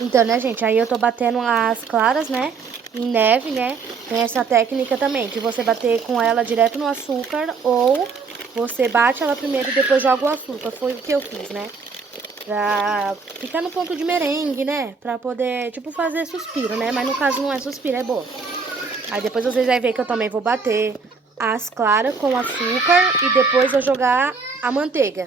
Então, né, gente, aí eu tô batendo as claras, né, em neve, né. Tem essa técnica também, de você bater com ela direto no açúcar, ou você bate ela primeiro e depois joga o açúcar. Foi o que eu fiz, né, pra ficar no ponto de merengue, né, pra poder, tipo, fazer suspiro, né, mas no caso não é suspiro, é bolo. Aí depois vocês vão ver que eu também vou bater as claras com açúcar e depois eu jogar a manteiga.